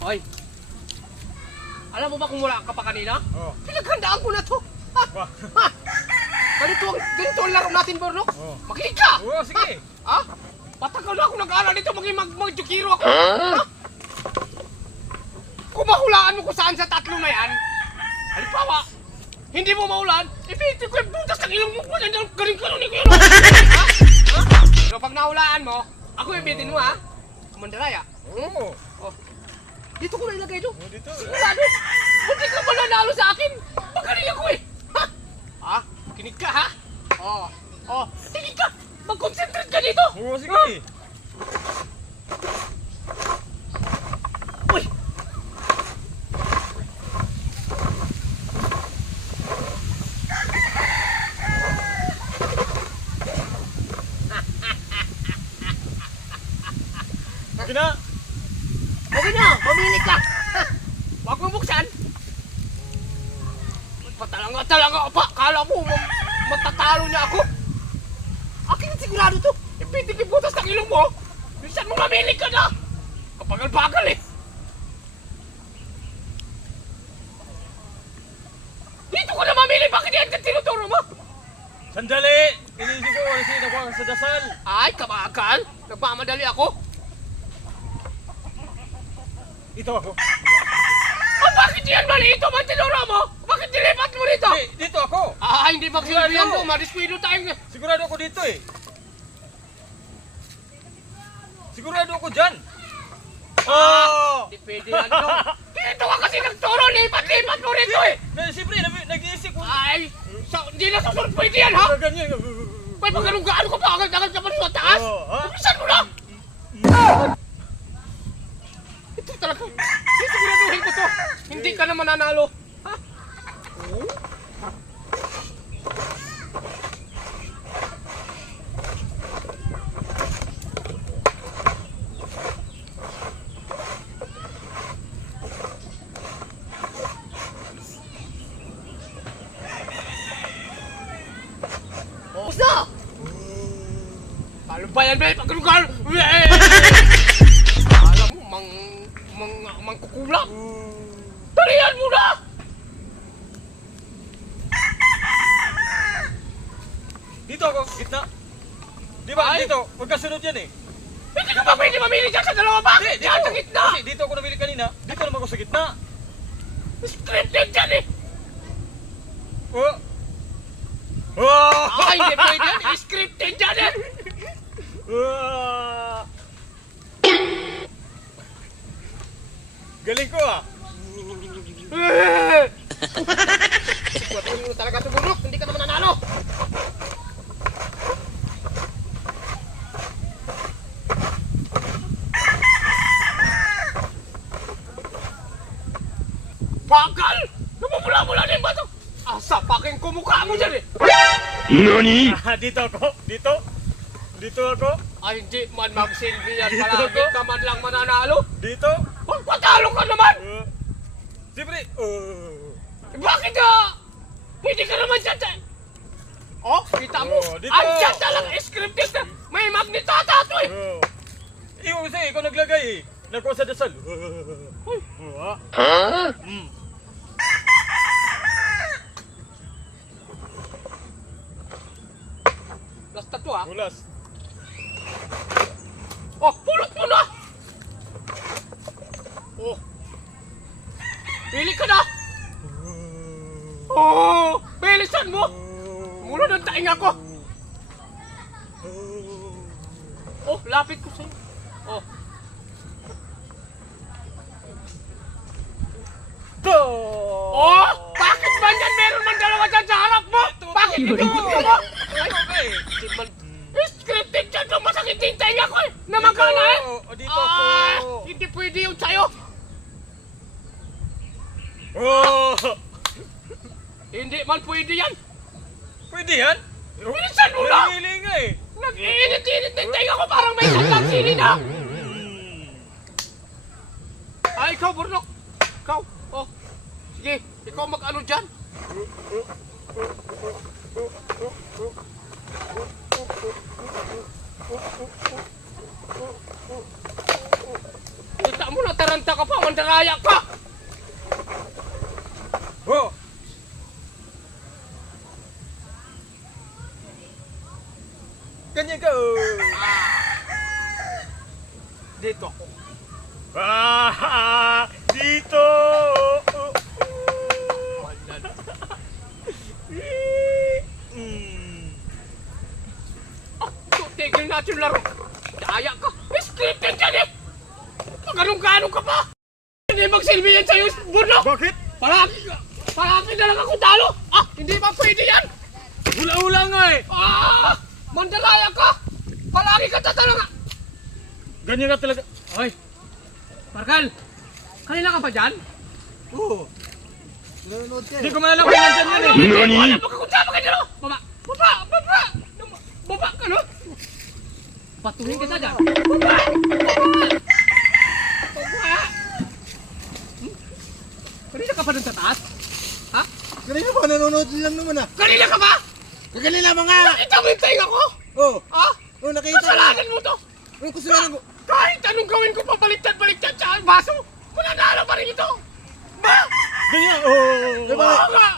Hoy! Alam mo ba kung wala ka pa kanina? Oo. Pinaghandaan ko na to! Ha? Ba? Ha? Ganito ang laro natin, Borno? Oo. Makinig ka! Oo, sige. Ha? Patagal na ako nag-aaral dito, mag-jukiro ako! Ha? Kung mahulaan mo kung saan sa tatlo na yan, halimbawa, hindi mo maulan, ipitin ko yung butas ng ilong mo kung nandiyan galing-galing ko yun! Ha? Ha? Pero pag nahulaan mo, ako ipitin mo, ha? Kumandaraya. Oo. Oh. Dito ko na ilagay ito. Oo, dito. Sigurado. Hindi ka mananalo sa akin. Magaling ako eh. Ha? Ha? Kinig ka ha? Oh. Oh. Tingin ka. Mag-concentrate ka dito. Oo, sige. Uy. Sige na. Okay na. Mamili ka. Ha? Huwag mo buksan. Patalanga pa. Kala mo matatalo niya ako. Akin sigurado to. Ipitik yung butas ng ilong mo. Minsan mo mamili ka na. Kapagal-bagal eh. Dito ko na mamili. Bakit yan ka tinuturo mo? Sandali. Inisip ko kasi nakuha ka sa dasal. Ay, kabagal. Nagmamadali ako. Ito ako. Oh, bakit yan mali ito man tinuro mo? Bakit dilipat mo dito? Dito ako. Hindi magsilbi yan to. Madiskuido tayong... Sigurado ako dito eh. Sigurado ako dyan. Oh! Di pwede yan to. Dito ka kasi nagturo. Lipat-lipat mo rito eh. Siyempre, nag-iisip ko. Ay, hindi na susunod pwede yan ha? Ganyan. May pagkalunggaan ko pa. Agad-agad ka pa sa taas. Ha? Umisan mo na. Ito talaga. Siguraduhin ko to. Hindi ka na mananalo. Ha? Basta! Paano ba yan, be? Pagkalunggaan! Alam mo, mangkukulam! Tarihan mo na! Dito ako, gitna. Di ba? Ay. Dito. Magkasunod yan eh. Hindi ka pa pwede mamili dyan sa dalawa ba? Dito. Diyan sa gitna! Kasi dito ako namili kanina. Dito naman ako sa gitna. Scripted dyan eh! Oh! Oh! Ay, hindi pwede yan! Scripted dyan eh! Ah! Galing ko ah. Siguraduhin mo talaga tumulok, hindi ka naman nanalo! Bagal! Namumula-mula na yung bato! Asa paking kumukha mo dyan eh! NANI?! Dito ako. Dito. Dito ako. Ay, hindi man magsilbi yan Dito pala. ako. Hindi ka man lang mananalo. Dito. Huwag patalo ka naman! Siyempre. Bakit ka? Pwede ka naman dyan dyan! Oh, kita mo? Oh, dito. Andyan talaga scripted na may magnetata to eh! Ikaw kasi, ikaw naglagay eh. Nakuha sa dasal. Uy, Huh? last na to ah. Ulas. Oh, pulot mo na! Oh. Pili ka na! Oh, bilisan mo! Mula ng taing ako! Oh, lapit ko sa'yo. Oh. Oh! Bakit man yan meron man dalawa dyan sa harap mo? Bakit ito mo? Ay, scripted dyan kung masakit yung tainga ko eh! Namagana eh! Dito ako. Hindi pwede yun sa'yo! Oh! Hindi man pwede yan! Pwede yan? Bilisan mo na! Nangili nga eh. Nag-iinit-init yung tainga ko parang may saklang sili na! Ay, ikaw, Burnok! Ikaw! Oh! Sige, ikaw mag-ano dyan! Kita mo na taranta ka pa, mandaraya ka! Oh! Ganyan ka, oh! Dito ako. Ah! Dito! Walan. So, tigil natin yung laro. Daya ka. May scripted yan eh. Ganun-ganun ka pa. Hindi magsilbi yan sa'yo, Burno. Bakit? Parati na lang ako talo. Ah, hindi ba pwede yan? Hula-hula nga eh! Ah, mandalaya ka. Palagi ka tatalaga. Ganyan ka talaga. Hoy, Markal. Kanina ka pa dyan? Oo. Nanonood ka Hindi eh. ko man alam kung nandyan yan eh. Nani? Wala magkakutsama ka dyan, oh. Baba. Baba ka, no? Patuhin kita dyan. Baba. Kanina ka pa dun sa taas? Ha? Kanina pa, nanonood lang naman ah. Kanina ka ba? Kaganina mga! Nakita mo yung tainga ko? Oo. Ha? Oo, nakita ko. Kasalanan mo to. Ano kasalanan ko? Kahit anong gawin ko, pabaliktad-baliktad sa baso, mananalo pa rin ito. Ba? Ganyan, oh! Diba? Oo nga.